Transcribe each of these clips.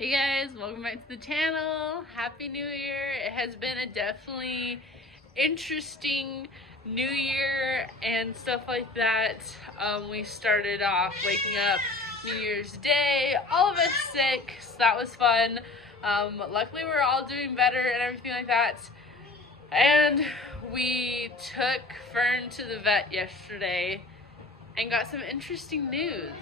Hey guys, welcome back to the channel. Happy New Year. It has been a definitely interesting New Year and stuff like that. We started off waking up New Year's Day, all of us sick, so that was fun. Luckily we're all doing better and everything like that. And we took Fern to the vet yesterday and got some interesting news.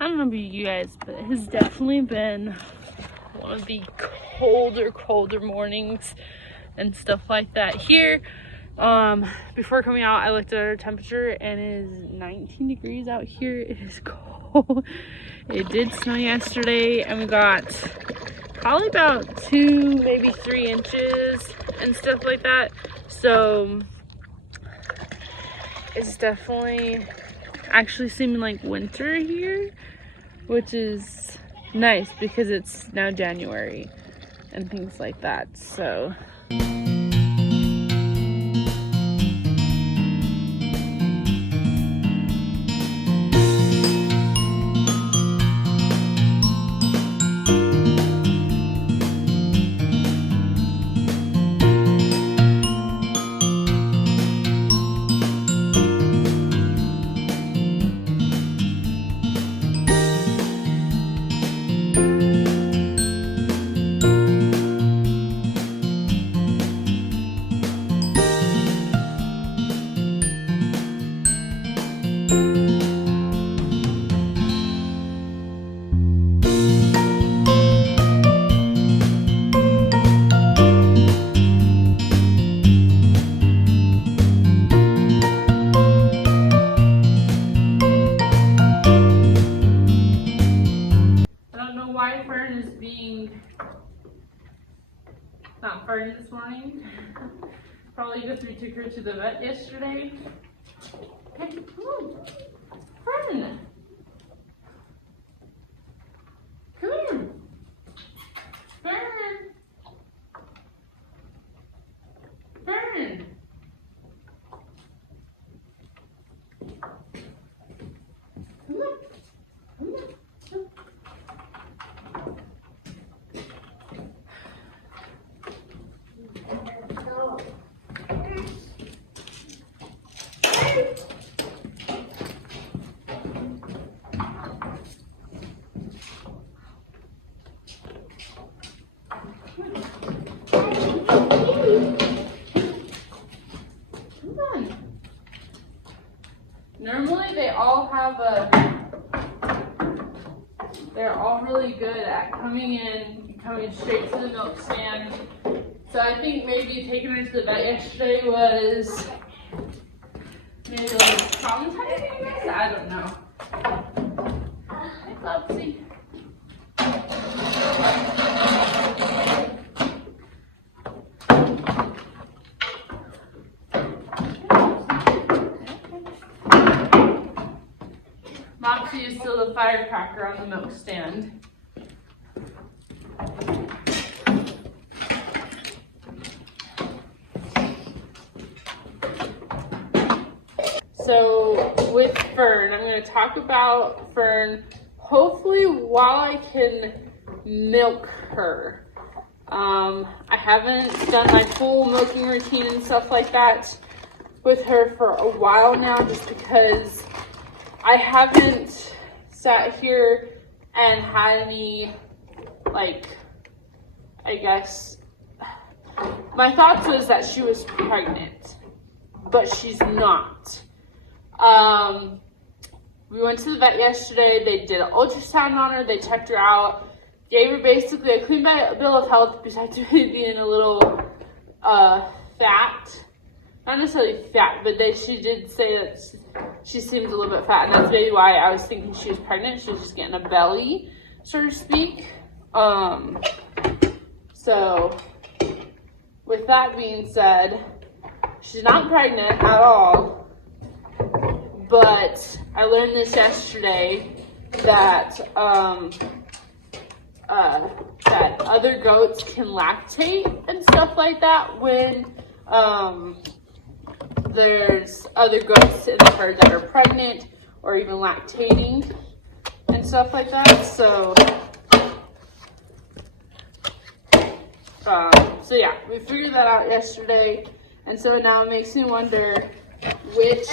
I don't know about you guys, but it has definitely been one of the colder mornings and stuff like that here. Before coming out, I looked at our temperature and it is 19 degrees out here. It is cold. It did snow yesterday and we got probably about 2, maybe 3 inches and stuff like that. So it's definitely actually seeming like winter here, which is nice because it's now January and things like that. So why Fern is being not farty this morning. Probably because we took her to the vet yesterday. Okay, come on. Fern! Come here! Fern! Fern! Come on. Come on. Normally they're all really good at coming in, coming straight to the milk stand. So I think maybe taking her to the vet yesterday was maybe a little traumatizing, I guess? I don't know. Hey, Flopsy. Mopsy is still the firecracker on the milk stand. So with Fern, I'm going to talk about Fern hopefully while I can milk her. I haven't done my full milking routine and stuff like that with her for a while now just because I haven't sat here and had any, like, I guess, my thoughts was that she was pregnant, but she's not. We went to the vet yesterday, they did an ultrasound on her, they checked her out, gave her basically a clean bill of health besides really being a little, fat. Not necessarily fat, but she did say that she seems a little bit fat, and that's maybe why I was thinking she was pregnant. She was just getting a belly, so to speak. So with that being said, she's not pregnant at all, but I learned this yesterday that that other goats can lactate and stuff like that when there's other goats in the herd that are pregnant or even lactating and stuff like that. So yeah, we figured that out yesterday, and so now it makes me wonder which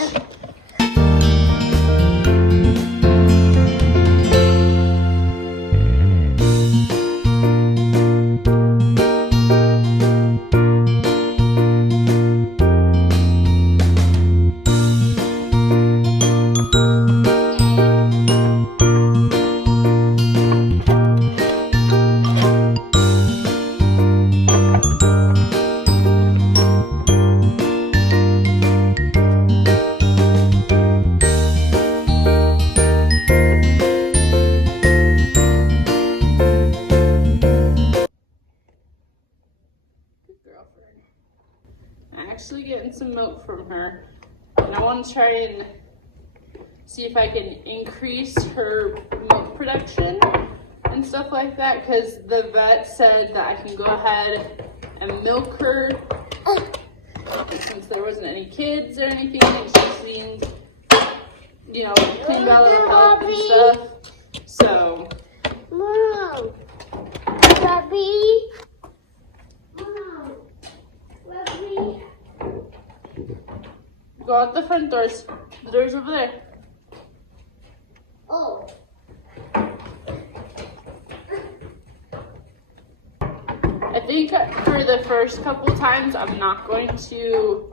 actually getting some milk from her, and I want to try and see if I can increase her milk production and stuff like that, because the vet said that I can go ahead and milk her, and since there wasn't any kids or anything, and she seemed, you know, cleaned out of health and stuff. So Mom, Bobby. go out the front doors. The door's over there. Oh. I think for the first couple times, I'm not going to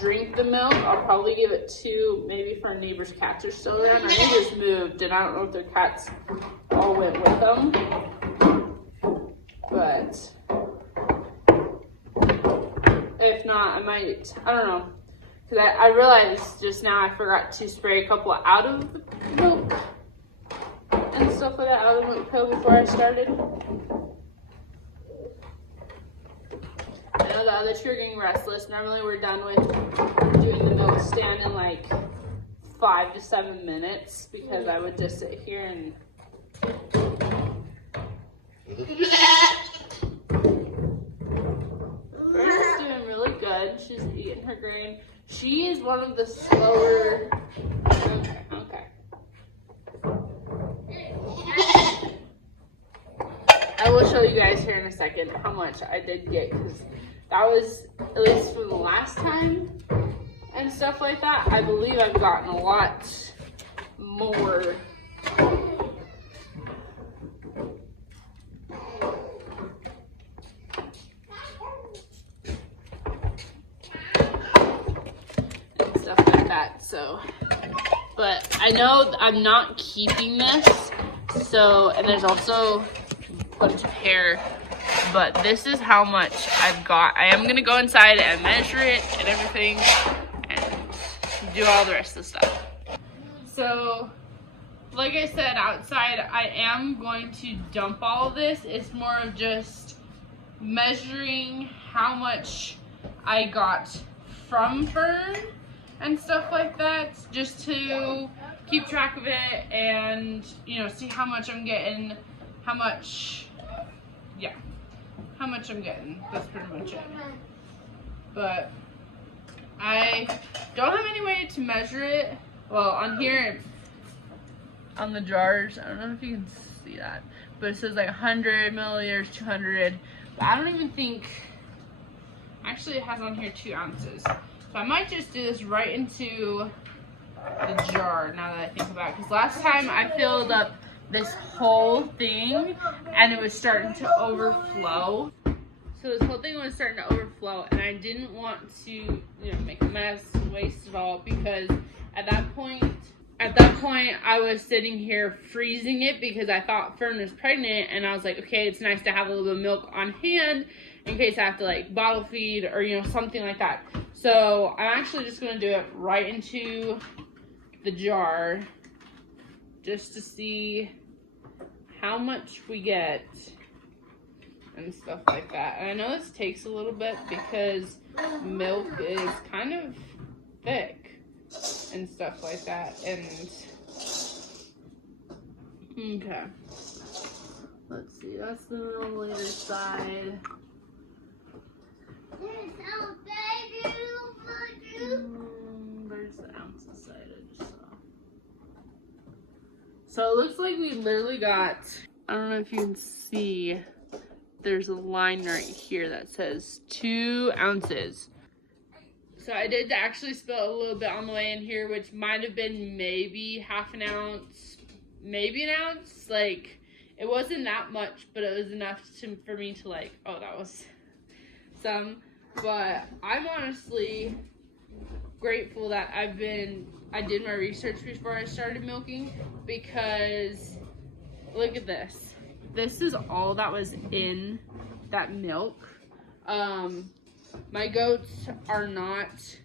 drink the milk. I'll probably give it to maybe if our neighbor's cats are still around. Our neighbors moved, and I don't know if their cats all went with them. But if not, I might, I don't know. Because I realized just now I forgot to spray a couple out of the milk and stuff like that out of the milk pill before I started. I know the other two are getting restless. Normally we're done with doing the milk stand in like 5 to 7 minutes because I would just sit here and Fern's doing really good. She's eating her grain. She is one of the slower. Okay. I will show you guys here in a second how much I did get, because that was, at least from the last time and stuff like that, I believe I've gotten a lot more. And stuff like that, so. But I know I'm not keeping this, so, and there's also a bunch of hair, but this is how much I've got. I am gonna go inside and measure it and everything and do all the rest of the stuff. So, like I said, outside I am going to dump all of this. It's more of just measuring how much I got from Fern and stuff like that, just to keep track of it and, you know, see how much I'm getting, how much I'm getting. That's pretty much it. But I don't have any way to measure it. Well, on here, on the jars, I don't know if you can see that, but it says like 100 milliliters, 200, but I don't even think, actually it has on here 2 ounces. So I might just do this right into the jar now that I think about it, because last time I filled up this whole thing and it was starting to overflow. So this whole thing was starting to overflow, and I didn't want to, you know, make a mess, waste it all, because at that point I was sitting here freezing it because I thought Fern was pregnant, and I was like, okay, it's nice to have a little bit of milk on hand in case I have to like bottle feed or, you know, something like that. So I'm actually just going to do it right into the jar just to see how much we get and stuff like that. And I know this takes a little bit because milk is kind of thick and stuff like that, and Okay. Let's see, that's the milliliter side. There's the ounces side I just saw. So it looks like we literally got, I don't know if you can see, there's a line right here that says 2 ounces. So I did actually spill a little bit on the way in here, which might have been maybe half an ounce, maybe an ounce. Like, it wasn't that much, but it was enough for me to like, oh, that was some. But I'm honestly grateful that I did my research before I started milking, because look at this. This is all that was in that milk. My goats are not,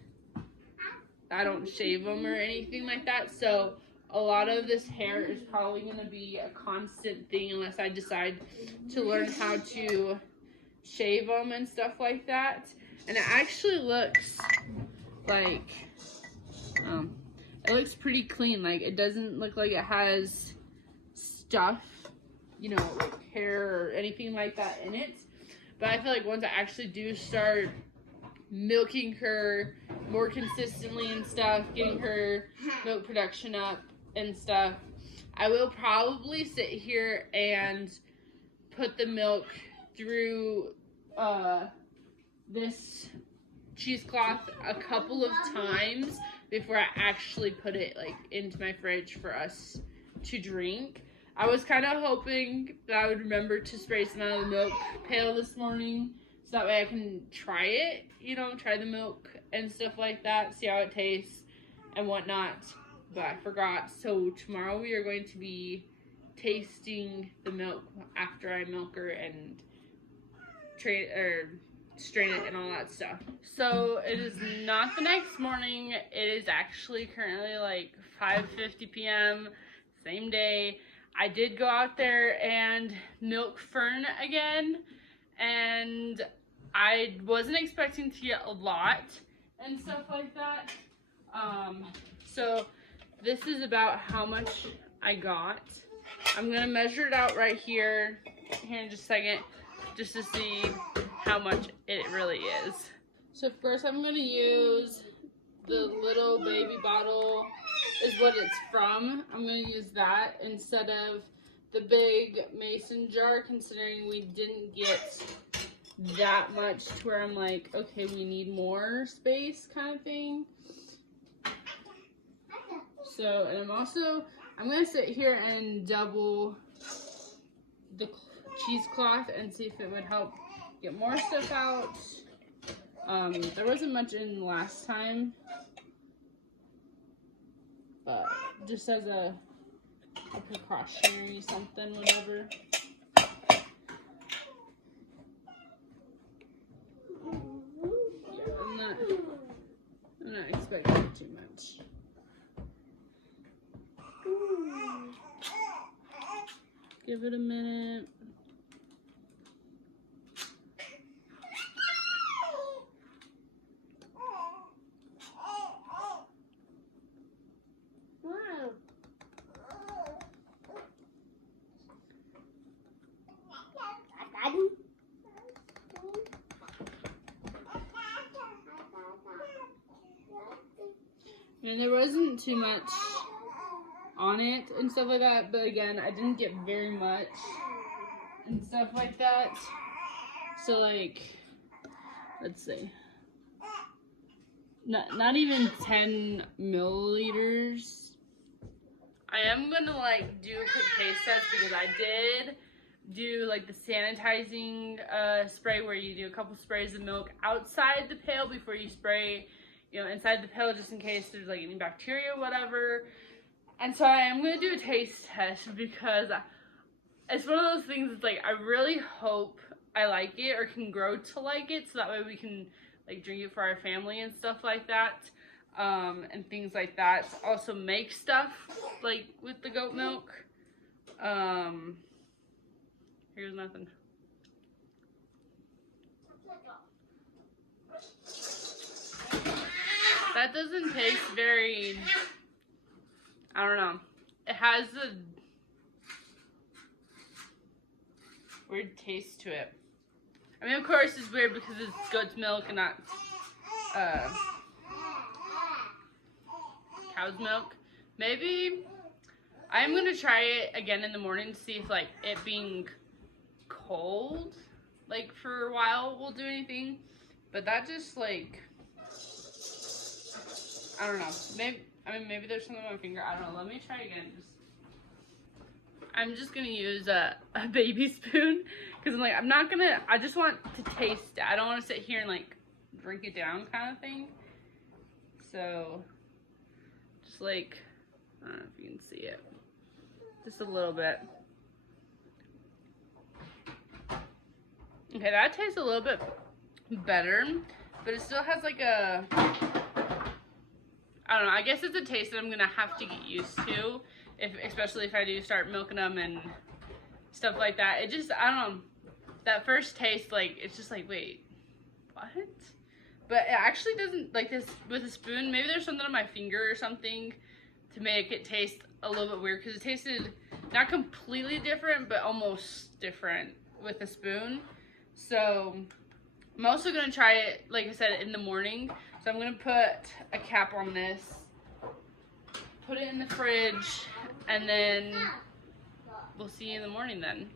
I don't shave them or anything like that, so a lot of this hair is probably going to be a constant thing unless I decide to learn how to shave them and stuff like that. And it actually looks like, it looks pretty clean. Like, it doesn't look like it has stuff, you know, like hair or anything like that in it. But I feel like once I actually do start milking her more consistently and stuff, getting her milk production up and stuff, I will probably sit here and put the milk through this cheesecloth a couple of times before I actually put it like into my fridge for us to drink. I was kind of hoping that I would remember to spray some out of the milk pail this morning, so that way I can try it, you know, try the milk and stuff like that, see how it tastes and whatnot, but I forgot. So tomorrow we are going to be tasting the milk after I milk her and strain it and all that stuff. So it is not the next morning. It is actually currently like 5:50 p.m. same day. I did go out there and milk Fern again, and I wasn't expecting to get a lot and stuff like that. So this is about how much I got. I'm gonna measure it out right here in just a second, just to see how much it really is. So first I'm gonna use the little baby bottle, is what it's from. I'm gonna use that instead of the big mason jar, considering we didn't get that much to where I'm like, okay, we need more space kind of thing. So, and I'm gonna sit here and double the cheesecloth and see if it would help get more stuff out. There wasn't much in last time, but just as a precautionary something, whatever. Yeah, I'm not expecting too much. Give it a minute. And there wasn't too much on it and stuff like that, but again, I didn't get very much and stuff like that. So like, let's see, not even 10 milliliters. I am gonna like do a quick taste test, because I did do like the sanitizing spray, where you do a couple sprays of milk outside the pail before you spray, you know, inside the pail, just in case there's like any bacteria or whatever. And so I am going to do a taste test, because it's one of those things that's like, I really hope I like it or can grow to like it, so that way we can like drink it for our family and stuff like that, and things like that. Also make stuff like with the goat milk. Here's nothing. That doesn't taste very, I don't know. It has weird taste to it. I mean, of course, it's weird because it's goat's milk and not cow's milk. Maybe I'm gonna try it again in the morning to see if like it being cold, like for a while, will do anything. But that just like, I don't know. Maybe there's something on my finger. I don't know. Let me try again. I'm just gonna use a baby spoon because I'm like, I just want to taste it. I don't want to sit here and like drink it down kind of thing. So just like, I don't know if you can see it. Just a little bit. Okay, that tastes a little bit better, but it still has like a, I don't know, I guess it's a taste that I'm gonna have to get used to, especially if I do start milking them and stuff like that. It just, I don't know, that first taste, like, it's just like, wait, what? But it actually doesn't, like this, with a spoon, maybe there's something on my finger or something to make it taste a little bit weird, because it tasted not completely different, but almost different with a spoon. So I'm also gonna try it, like I said, in the morning. So I'm gonna put a cap on this, put it in the fridge, and then we'll see you in the morning then.